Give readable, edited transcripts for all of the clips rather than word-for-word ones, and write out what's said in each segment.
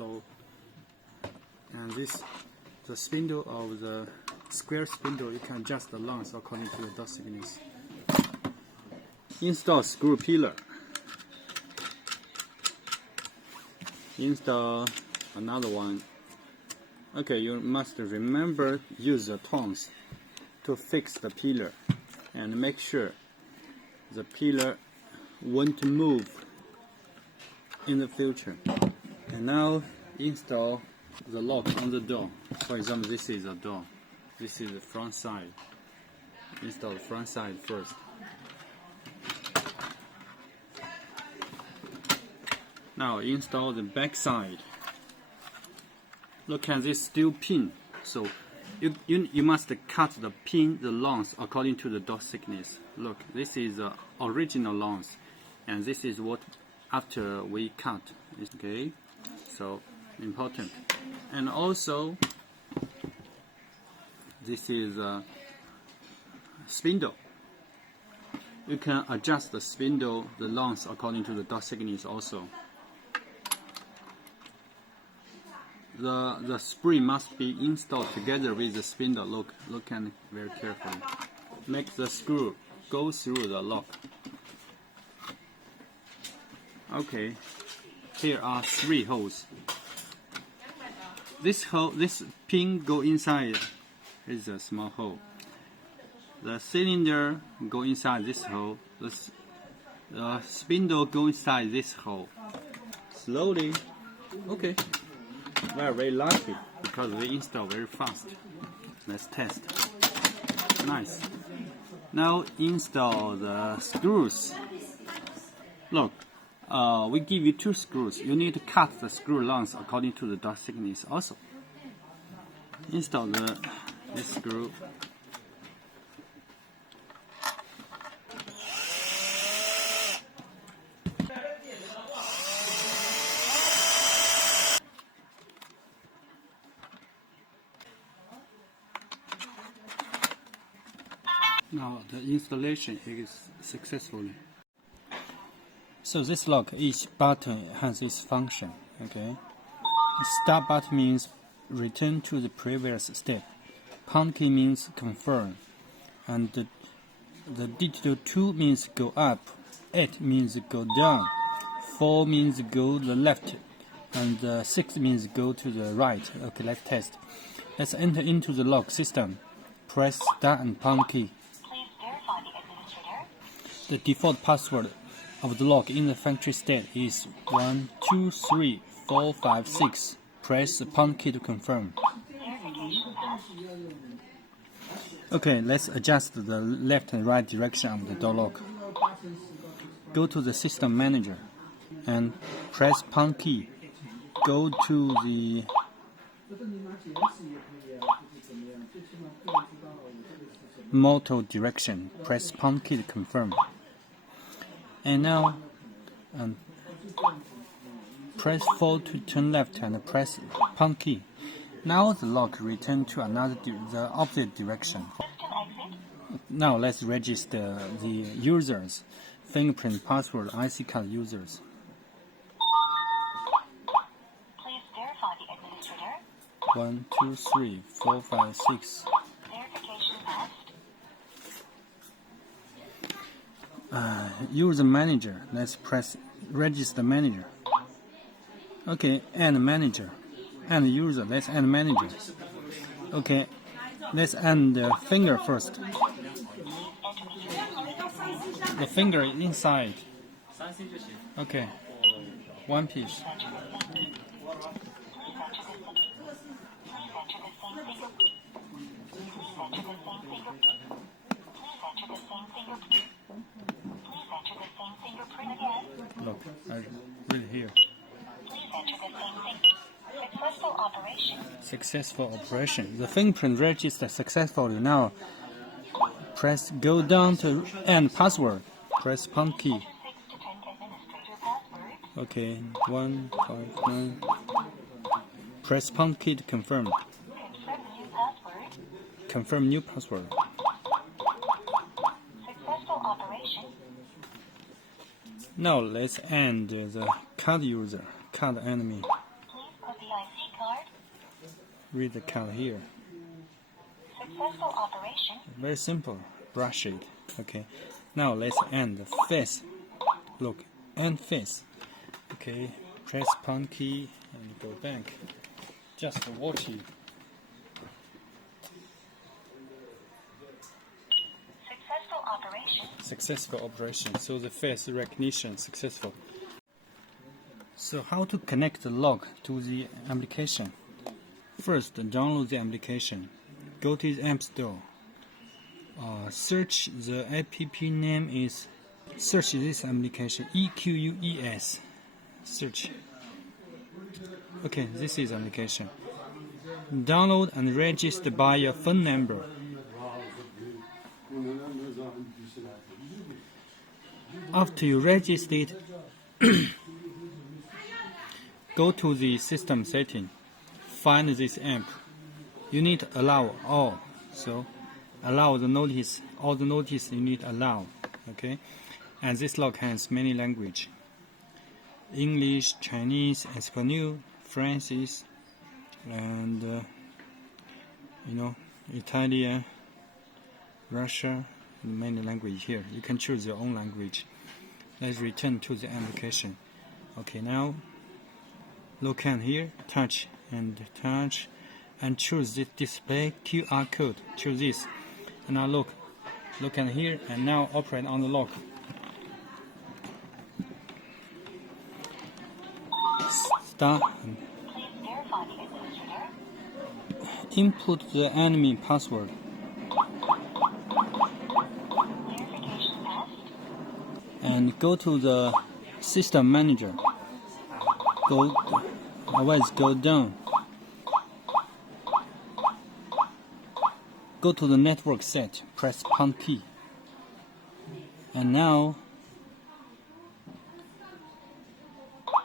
So, and the spindle of the square spindle, you can adjust the length according to the dot thickness. Install screw pillar. Install another one. Okay, you must remember use the tongs to fix the pillar and make sure the pillar won't move in the future. And now install the lock on the door. For example, this is a door. This is the front side. Install the front side first. Now install the back side. Look at this steel pin. So you must cut the pin, the length according to the dot thickness. Look, this is the original length, and this is what after we cut. Okay, so important. And also, this is a spindle. You can adjust the spindle, the length according to the dot thickness also. The spring must be installed together with the spindle. Look at it very carefully. Make the screw go through the lock. Okay, here are 3 holes. This pin go inside. Is a small hole. The cylinder go inside this hole. The spindle go inside this hole. Slowly. Okay. We are very lucky because we install very fast. Let's test. Nice. Now install the screws. Look, we give you 2 screws. You need to cut the screw length according to the dot thickness also. Install this screw. Now the installation is successful. So this lock, each button has its function. Okay. Start button means return to the previous step. Pound key means confirm. And the digital 2 means go up. 8 means go down. 4 means go the left. And 6 means go to the right. Okay, let's test. Let's enter into the lock system. Press start and pound key. The default password of the lock in the factory state is 123456. Press the pound key to confirm. Okay, let's adjust the left and right direction of the door lock. Go to the system manager and press pound key. Go to the motor direction. Press pound key to confirm. And now press 4 to turn left and press pound key. Now the lock return to the opposite direction. Now let's register the users, fingerprint, password, IC card users. Please verify the administrator. 1, 2, 3, 4, 5, 6. Verification passed. User manager. Let's press register manager. Okay, and manager. And user. Let's add manager. Okay, let's add the finger first. The finger is inside. Okay, 1 piece. Look, I read here. Successful operation. Successful operation. The fingerprint registered successfully. Now press go down to end password. Press pound key. Okay, 159. Press pound key to confirm. Confirm new password. Successful operation. Now let's end the card user, card enemy. Please put read the count here. Successful operation. Very simple. Brush it. Okay. Now let's end the face. Look, end face. Okay. Press pound key and go back. Just watch it. Successful operation. Successful operation. So the face recognition successful. So how to connect the log to the application? First, download the application. Go to the App Store. Search the app name is. Search this application EQUES. Search. Okay, this is application. Download and register by your phone number. After you register it, go to the system setting. Find this app. You need to allow all. So allow the notice. All the notice you need allow. Okay, and this log has many language. English, Chinese, Espanol, French, and Italian, Russia, and many language here. You can choose your own language. Let's return to the application. Okay, now look at here, touch, and choose this display QR code. Choose this, and now look at here, and now operate on the log. Start. Please verify the administrator. Input the enemy password. Verification passed. And go to the system manager. Go down. Go to the network set. Press pound key. And now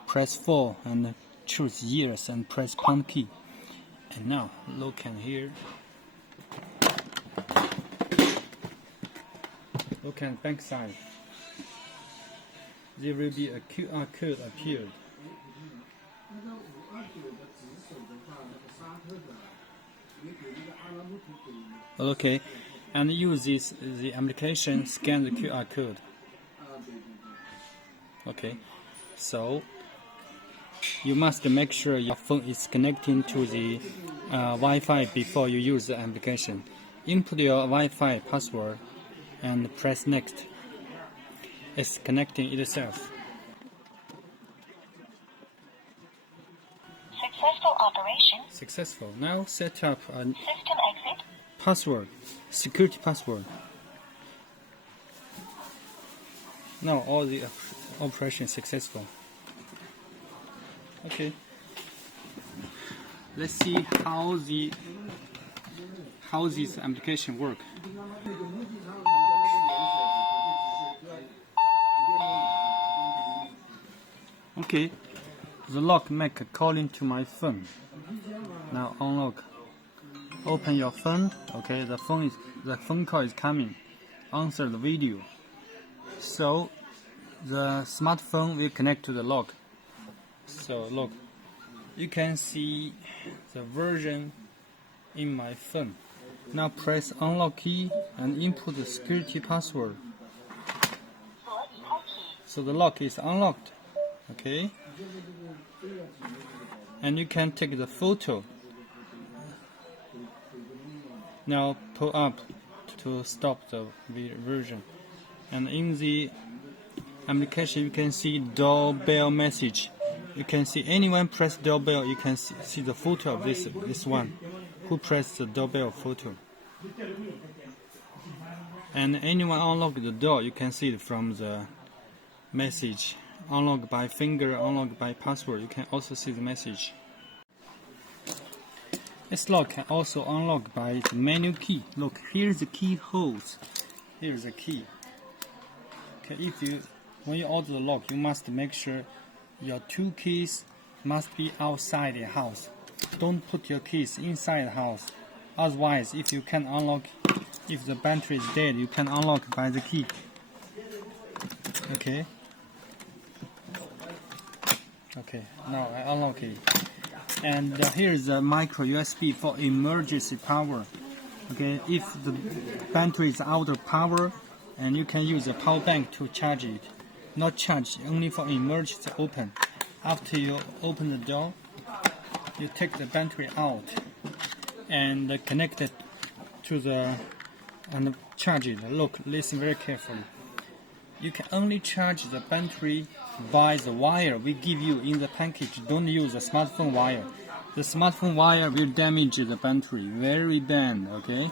press 4 and choose years and press pound key. And now look at here. Look at back side. There will be a QR code appeared. Okay, and use the application, scan the QR code. Okay, so you must make sure your phone is connecting to the Wi-Fi before you use the application. Input your Wi-Fi password and press next. It's connecting itself. Successful operation. Successful. Now set up a System exit. password, security password. Now all the operation successful. Okay. Let's see how this application work. Okay, the lock make a calling to my phone. Now unlock. Open your phone. Okay, the phone call is coming. Answer the video. So the smartphone will connect to the lock. So look, you can see the version in my phone. Now press unlock key and input the security password. So the lock is unlocked. Okay, and you can take the photo. Now pull up to stop the version, and in the application you can see doorbell message. You can see anyone press doorbell, you can see the photo of this one who pressed the doorbell photo. And anyone unlock the door, you can see it from the message. Unlock by finger, unlock by password, you can also see the message. This lock can also unlock by the manual key. Look, here's the key holes. Here's the key. Okay, when you order the lock, you must make sure your two keys must be outside the house. Don't put your keys inside the house. Otherwise, if you can unlock, if the battery is dead, you can unlock by the key. Okay. Okay, now I unlock it. And here is a micro USB for emergency power. Okay, if the battery is out of power, and you can use a power bank to charge it. Not charge, only for emergency open. After you open the door, you take the battery out and connect it to the and charge it. Look, listen very carefully. You can only charge the battery by the wire we give you in the package. Don't use the smartphone wire. The smartphone wire will damage the battery very bad, okay?